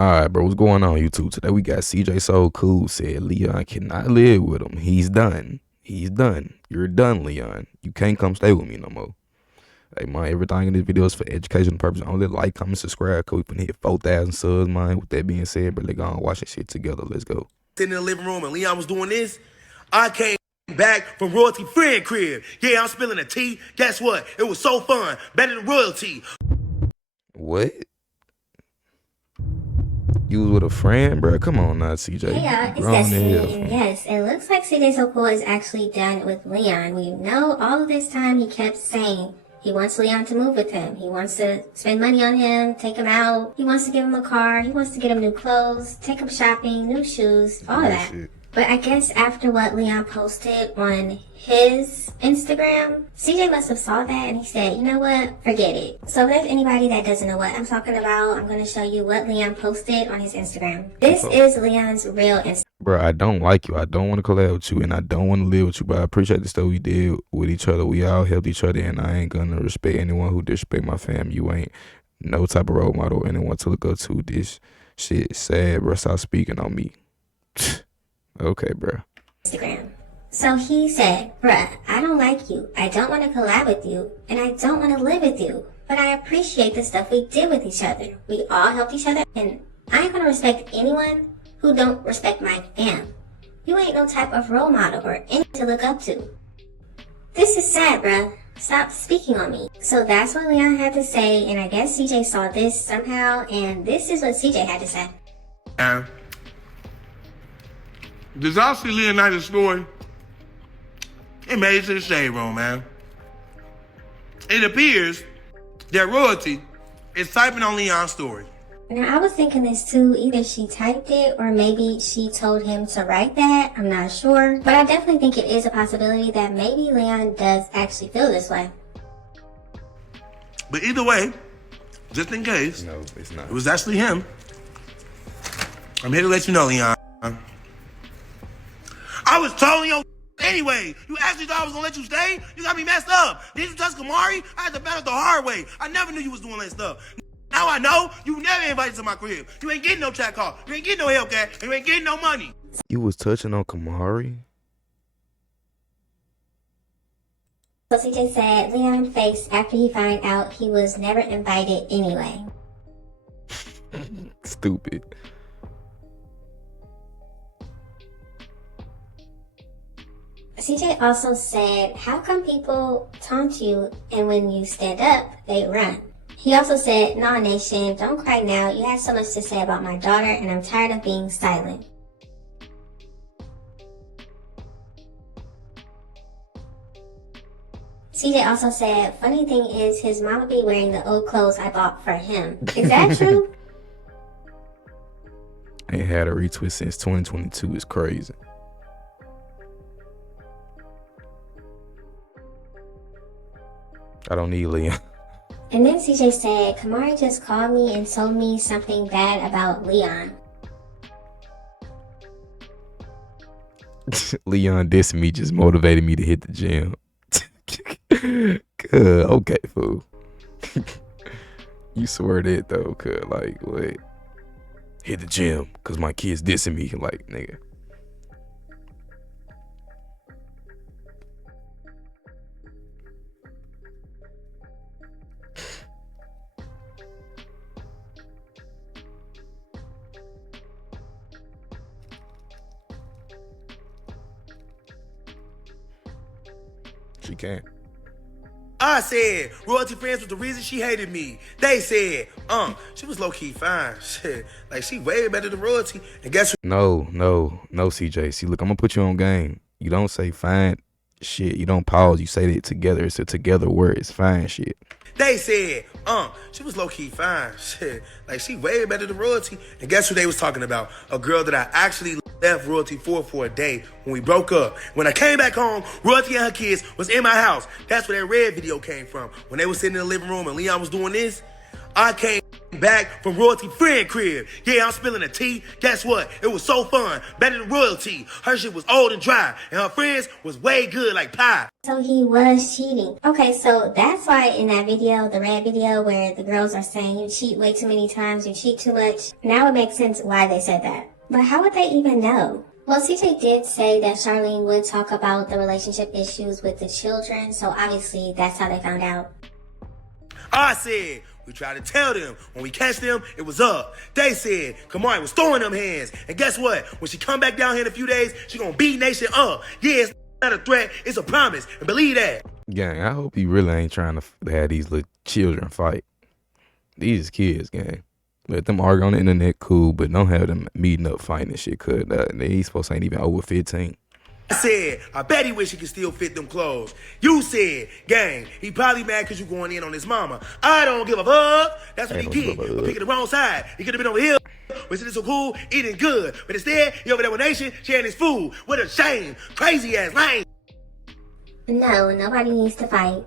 Alright, bro, what's going on YouTube? Today we got CJ So Cool said Leon cannot live with him. He's done. He's done. You're done, Leon. You can't come stay with me no more. Hey, man, everything in this video is for educational purposes only. Like, comment, subscribe, cause we finna hit 4,000 subs, man. With that being said, bro, let's go and watch this shit together. Let's go. Sitting in the living room and Leon was doing this, I came back from Royalty Friend Crib. Yeah, I'm spilling the tea. Guess what? It was so fun. Better than Royalty. What? You was with a friend, bro? Come on now, CJ. Yeah, it's Destiny. Yes, it looks like CJ So Cool is actually done with Leon. We know all of this time he kept saying he wants Leon to move with him. He wants to spend money on him, take him out. He wants to give him a car. He wants to get him new clothes, take him shopping, new shoes, all of that. But I guess after what Leon posted on his Instagram, CJ must have saw that and he said, you know what, forget it. So if there's anybody that doesn't know what I'm talking about, I'm going to show you what Leon posted on his Instagram. This is Leon's real Instagram. Bro, I don't like you. I don't want to collab with you, and I don't want to live with you, but I appreciate the stuff we did with each other. We all helped each other, and I ain't going to respect anyone who disrespect my fam. You ain't no type of role model, anyone to look up to. This shit is sad, bro. Stop speaking on me. Okay, bro. Instagram. So he said, bruh, I don't like you. I don't want to collab with you. And I don't want to live with you. But I appreciate the stuff we did with each other. We all helped each other. And I ain't going to respect anyone who don't respect my fam. You ain't no type of role model or anything to look up to. This is sad, bruh. Stop speaking on me. So that's what Leon had to say. And I guess CJ saw this somehow. And this is what CJ had to say. Did y'all see Leonidas' story? It made it to the shade room, man. It appears that Royalty is typing on Leon's story. Now, I was thinking this too. Either she typed it or maybe she told him to write that. I'm not sure. But I definitely think it is a possibility that maybe Leon does actually feel this way. But either way, just in case, No, it's not. it was actually him. I'm here to let you know, Leon. I was totally on anyway. You actually thought I was gonna let you stay? You got me messed up. Didn't you touch Kamari? I had to battle the hard way. I never knew you was doing that stuff. Now I know you never invited to my crib. You ain't getting no chat call. You ain't getting no Hellcat. And you ain't getting no money. You was touching on Kamari? So CJ said Leon faced after he found out he was never invited anyway. Stupid. CJ also said, how come people taunt you and when you stand up, they run? He also said, nah, nation, don't cry now. You had so much to say about my daughter and I'm tired of being silent. CJ also said, funny thing is his mama be wearing the old clothes I bought for him. Is that true? Ain't had a retweet since 2022. It's crazy. I don't need Leon. And then CJ said, Kamari just called me and told me something bad about Leon. Leon dissing me just motivated me to hit the gym. Okay, fool. You swear that though, cuz like what? Hit the gym cause my kids dissing me, like nigga. She can't. I said Royalty Friends was the reason she hated me. They said, she was low-key fine. Shit, like she way better than Royalty. And guess what? No, CJ. See, look, I'm gonna put you on game. You don't say fine shit. You don't pause. You say it together. It's a together word. It's fine shit. They said, she was low-key fine. Shit, like she way better than Royalty. And guess who they was talking about? A girl that I actually left Royalty for a day when we broke up. When I came back home, Royalty and her kids was in my house. That's where that red video came from. When they was sitting in the living room and Leon was doing this, I came back from Royalty friend crib. Yeah, I'm spilling the tea. Guess what? It was so fun. Better than Royalty. Her shit was old and dry, and her friends was way good like pie. So he was cheating. Okay, so that's why in that video, the red video where the girls are saying you cheat way too many times, you cheat too much. Now it makes sense why they said that. But how would they even know? Well, CJ did say that Charlene would talk about the relationship issues with the children, so obviously that's how they found out. I said, we tried to tell them. When we catch them, it was up. They said, Kamari was throwing them hands. And guess what? When she come back down here in a few days, she gonna beat Nation up. Yeah, it's not a threat, it's a promise. And believe that. Gang, I hope he really ain't trying to have these little children fight. These is kids, gang. Let them argue on the internet, cool, but don't have them meeting up fighting and shit, cause these folks ain't even over 15. I said, I bet he wish he could still fit them clothes. You said, gang, he probably mad because you going in on his mama. I don't give a fuck. That's what he get. For picking the wrong side. He could have been over here, was it so cool, eating good. But instead, he over there with Nation, sharing his food. What a shame. Crazy ass lame. No, nobody needs to fight.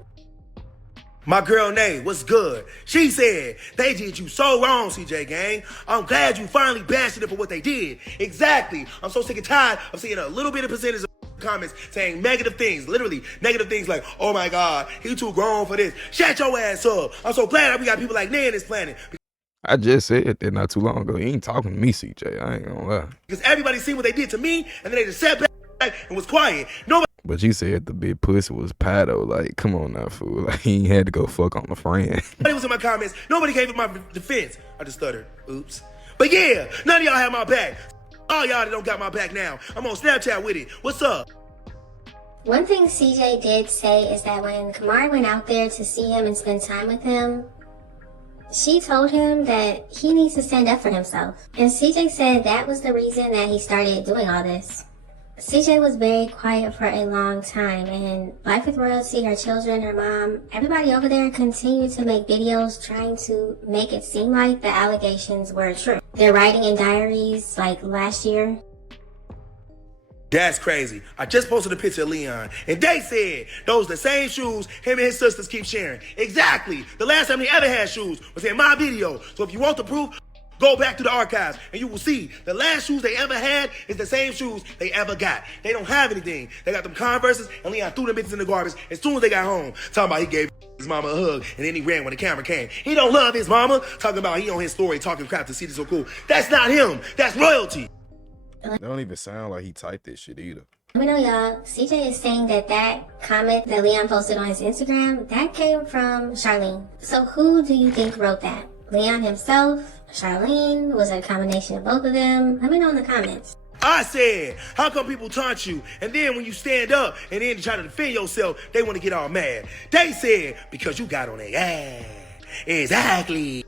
My girl Nay, what's good? She said, they did you so wrong, CJ gang. I'm glad you finally bashed them for what they did. Exactly. I'm so sick and tired of seeing a little bit of percentage of comments saying negative things, literally negative things like, oh my God, he too grown for this. Shut your ass up. I'm so glad that we got people like Nay on this planet. I just said that not too long ago. You ain't talking to me, CJ. I ain't gonna lie. Because everybody seen what they did to me, and then they just sat back and was quiet. Nobody. But you said the big pussy was Pato. Like, come on now, fool. Like, he ain't had to go fuck on a friend. Nobody was in my comments. Nobody gave it my defense. I just stuttered. Oops. But yeah, none of y'all have my back. All y'all that don't got my back now. I'm on Snapchat with it. What's up? One thing CJ did say is that when Kamari went out there to see him and spend time with him, she told him that he needs to stand up for himself. And CJ said that was the reason that he started doing all this. CJ was very quiet for a long time, and Life with Royalty, her children, her mom, everybody over there continued to make videos trying to make it seem like the allegations were true. They're writing in diaries like last year. That's crazy. I just posted a picture of Leon, and they said those the same shoes him and his sisters keep sharing. Exactly. The last time he ever had shoes was in my video. So if you want the proof, go back to the archives and you will see the last shoes they ever had is the same shoes they ever got. They don't have anything. They got them Converses, and Leon threw them bitches in the garbage as soon as they got home. Talking about he gave his mama a hug and then he ran when the camera came. He don't love his mama. Talking about he on his story talking crap to see this so cool. That's not him. That's Royalty. It don't even sound like he typed this shit either. Let me know, y'all. CJ is saying that that comment that Leon posted on his Instagram, that came from Charlene. So who do you think wrote that? Leon himself? Charlene? Was it a combination of both of them? Let me know in the comments. I said, how come people taunt you, and then when you stand up and then try to defend yourself, they want to get all mad? They said, because you got on their ass. Exactly.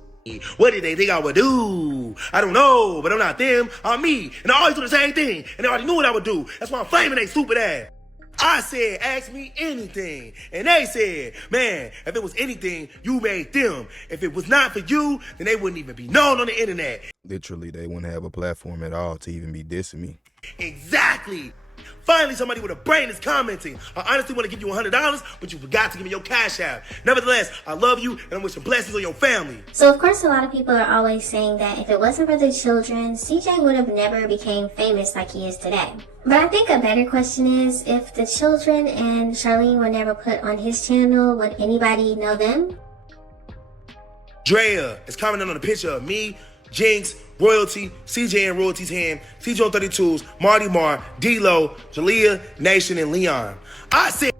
What did they think I would do? I don't know, but I'm not them. I'm me. And I always do the same thing. And they already knew what I would do. That's why I'm flaming they stupid ass. I said, ask me anything. And they said, man, if it was anything, you made them. If it was not for you, then they wouldn't even be known on the internet. Literally, they wouldn't have a platform at all to even be dissing me. Exactly. Finally, somebody with a brain is commenting. I honestly want to give you $100, but you forgot to give me your cash app. Nevertheless, I love you, and I'm wishing blessings on your family. So, of course, a lot of people are always saying that if it wasn't for the children, CJ would have never became famous like he is today. But I think a better question is, if the children and Charlene were never put on his channel, would anybody know them? Drea is commenting on a picture of me, Jinx, Royalty, CJ and Royalty's hand, CJ on 32s, Marty Mar, D-Lo, Jalea, Nation, and Leon. I said,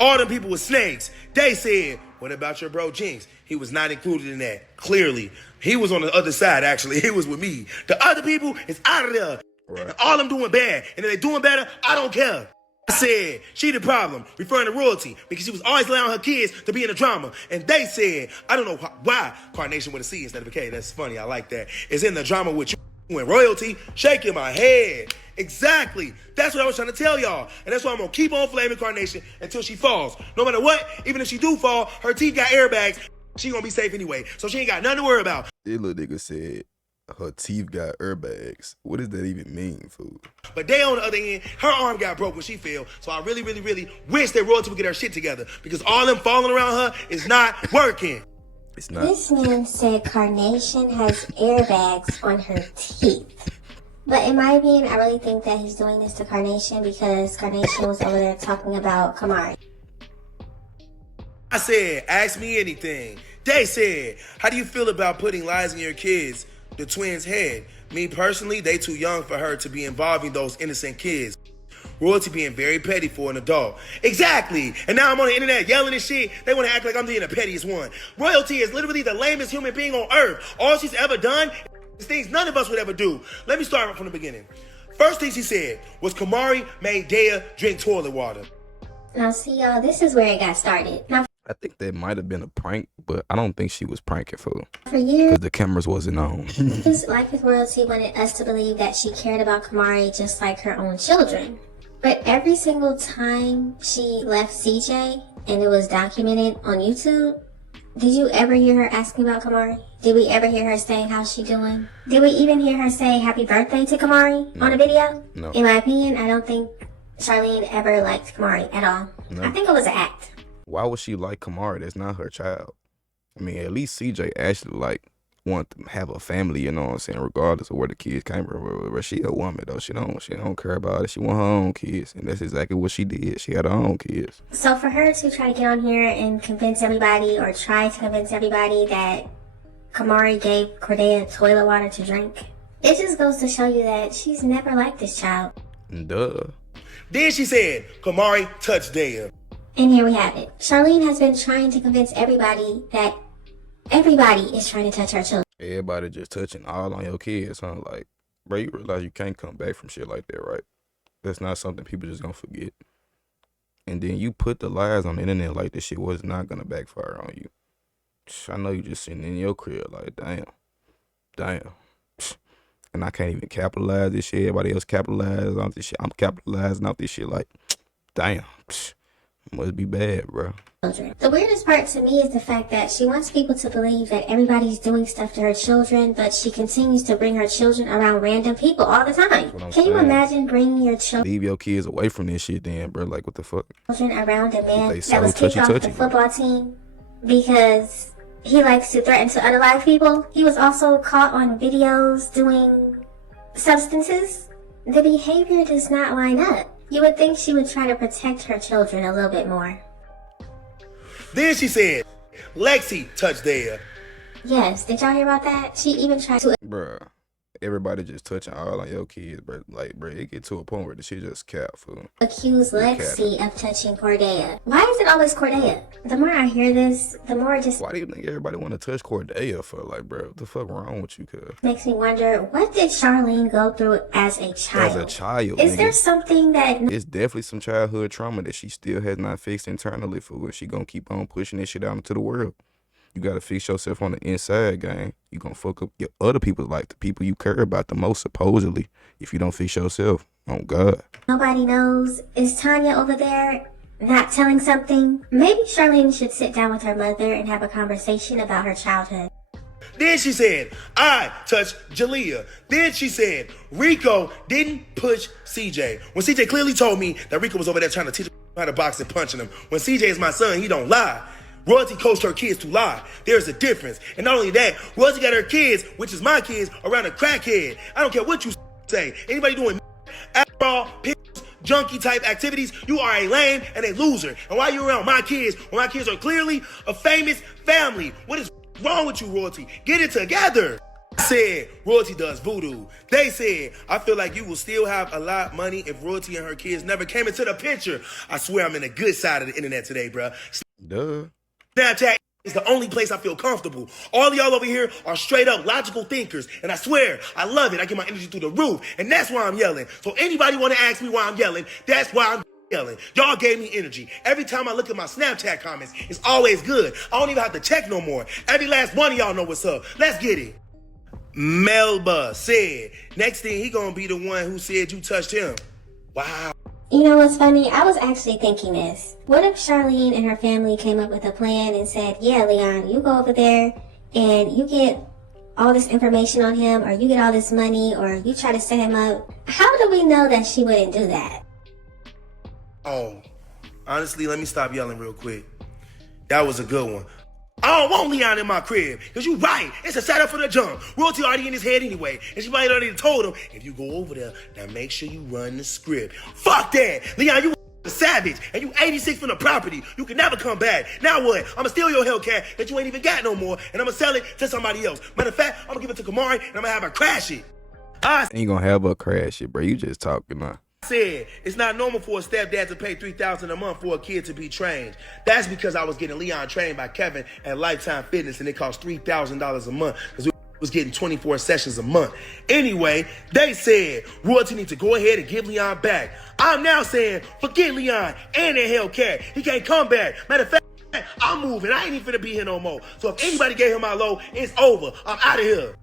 all them people were snakes. They said, what about your bro Jinx? He was not included in that, clearly. He was on the other side, actually. He was with me. The other people is out of there. Right. All them doing bad. And if they doing better, I don't care. I said, she the problem, referring to Royalty, because she was always allowing her kids to be in the drama. And they said, I don't know why Carnation with a C instead of a K. That's funny. I like that. It's in the drama with you and Royalty, shaking my head. Exactly. That's what I was trying to tell y'all. And that's why I'm going to keep on flaming Carnation until she falls. No matter what, even if she do fall, her teeth got airbags. She going to be safe anyway. So she ain't got nothing to worry about. This little nigga said her teeth got airbags. What does that even mean, fool? But they on the other end, her arm got broke when she fell. So I really, really, really wish that Royalty would get her shit together, because all them falling around her is not working. It's not. This man said Carnation has airbags on her teeth. But in my opinion, I really think that he's doing this to Carnation because Carnation was over there talking about Kamari. I said, ask me anything. They said, how do you feel about putting lies in your kids, the twins' head? Me personally, they too young for her to be involving those innocent kids. Royalty being very petty for an adult. Exactly. And now I'm on the internet yelling and shit. They want to act like I'm being the pettiest one. Royalty is literally the lamest human being on earth. All she's ever done is things none of us would ever do. Let me start from the beginning. First thing she said was Kamari made Dea drink toilet water. Now see y'all, this is where it got started. Now I think that might have been a prank, but I don't think she was pranking for for years, because the cameras wasn't on. Life with Royalty wanted us to believe that she cared about Kamari just like her own children. But every single time she left CJ and it was documented on YouTube, did you ever hear her asking about Kamari? Did we ever hear her saying how's she doing? Did we even hear her say happy birthday to Kamari on a video? No. In my opinion, I don't think Charlene ever liked Kamari at all. No. I think it was an act. Why would she like Kamari? That's not her child. I mean, at least CJ actually want to have a family, you know what I'm saying, regardless of where the kids came from. But she a woman though. She don't care about it. She want her own kids. And that's exactly what she did. She had her own kids. So for her to try to get on here and convince everybody or try to convince everybody that Kamari gave Cordea toilet water to drink, it just goes to show you that she's never liked this child. Duh. Then she said Kamari touched Dea. And here we have it. Charlene has been trying to convince everybody that everybody is trying to touch her children. Everybody just touching all on your kids, huh? Like, bro, you realize you can't come back from shit like that, right? That's not something people just gonna forget. And then you put the lies on the internet like this shit was not gonna backfire on you. I know you just sitting in your crib like, damn. And I can't even capitalize this shit. Everybody else capitalizes on this shit. I'm capitalizing off this shit like, damn. Must be bad, bro. The weirdest part to me is the fact that she wants people to believe that everybody's doing stuff to her children, but she continues to bring her children around random people all the time. Can you imagine bringing your children? Leave your kids away from this shit then, bro. Like, what the fuck? Around a man They that so was kicked off the touchy, football team because he likes to threaten to unalive people. He was also caught on videos doing substances. The behavior does not line up. You would think she would try to protect her children a little bit more. Then she said Lexi touched Dea. Yes, did y'all hear about that? She even tried to Bruh. Everybody just touching all on your kids, bro. Like, bro, it get to a point where the shit just cap, fool. accuse Lexi of touching Cordea. Why is it always Cordea? The more I hear this, the more it just Why do you think everybody want to touch Cordea for? Like, bro, what the fuck wrong with you, cuz? makes me wonder, what did Charlene go through as a child? As a child, Is nigga. there something that It's definitely some childhood trauma that she still has not fixed internally, fool. And she gonna keep on pushing this shit out into the world. You gotta fix yourself on the inside, gang. You gonna fuck up your other people's life, the people you care about the most, supposedly, if you don't fix yourself. Oh, God. nobody knows? Is Tanya over there not telling something? Maybe Charlene should sit down with her mother and have a conversation about her childhood. Then she said, I touched Jalea. Then she said, Rico didn't push CJ. When CJ clearly told me that Rico was over there trying to teach him how to box and punching him. When CJ is my son, he don't lie. Royalty coached her kids to lie. There's a difference. And not only that, Royalty got her kids, which is my kids, around a crackhead. I don't care what you say. Anybody doing alcohol, pills, junkie type activities, you are a lame and a loser. And while you're around my kids, when my kids are clearly a famous family, what is wrong with you, Royalty? Get it together. I said Royalty does voodoo. They said, I feel like you will still have a lot of money if Royalty and her kids never came into the picture. I swear I'm in the good side of the internet today, bruh. Duh. Snapchat is the only place I feel comfortable. All of y'all over here are straight up logical thinkers. And I swear, I love it. I get my energy through the roof. And that's why I'm yelling. So anybody want to ask me why I'm yelling, that's why I'm yelling. Y'all gave me energy. Every time I look at my Snapchat comments, it's always good. I don't even have to check no more. Every last one of y'all know what's up. Let's get it. Melba said, next thing he gonna be the one who said you touched him. Wow. You know what's funny? I was actually thinking this. What if Charlene and her family came up with a plan and said, yeah, Leon, you go over there and you get all this information on him, or you get all this money, or you try to set him up. How do we know that she wouldn't do that? Oh, honestly, let me stop yelling real quick. That was a good one. I don't want Leon in my crib. Because you right. It's a setup for the jump. Royalty already in his head anyway. And she might already told him, if you go over there, now make sure you run the script. Fuck that. Leon, you a savage. And you 86 from the property. You can never come back. Now what? I'ma steal your Hellcat that you ain't even got no more. And I'ma sell it to somebody else. Matter of fact, I'ma give it to Kamari and I'ma have her crash it. I Ain't gonna have her crash it, bro. You just talking now. said it's not normal for a stepdad to pay $3,000 a month for a kid to be trained. That's because I was getting Leon trained by Kevin at Lifetime Fitness, and it cost $3,000 a month because we was getting 24 sessions a month. Anyway, they said Royalty needs to go ahead and give Leon back. I'm now saying forget Leon and that Hellcat. He can't come back. Matter of fact, I'm moving. I ain't even finna be here no more. So if anybody gave him my low, it's over. I'm out of here.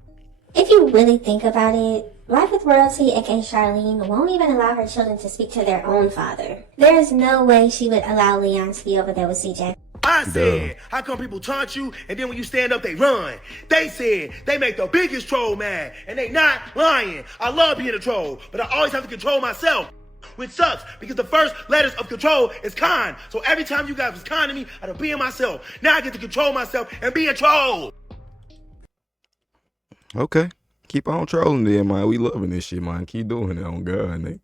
If you really think about it, Life with Royalty, aka Charlene, won't even allow her children to speak to their own father. There is no way she would allow Leon to be over there with CJ. I said, how come people taunt you and then when you stand up, they run? They said they make the biggest troll mad, and they not lying. I love being a troll, but I always have to control myself, which sucks because the first letters of control is con. So every time you guys was con to me, I had to be in myself. Now I get to control myself and be a troll. Okay. Keep on trolling there, man. We loving this shit, man. Keep doing it on God, nigga.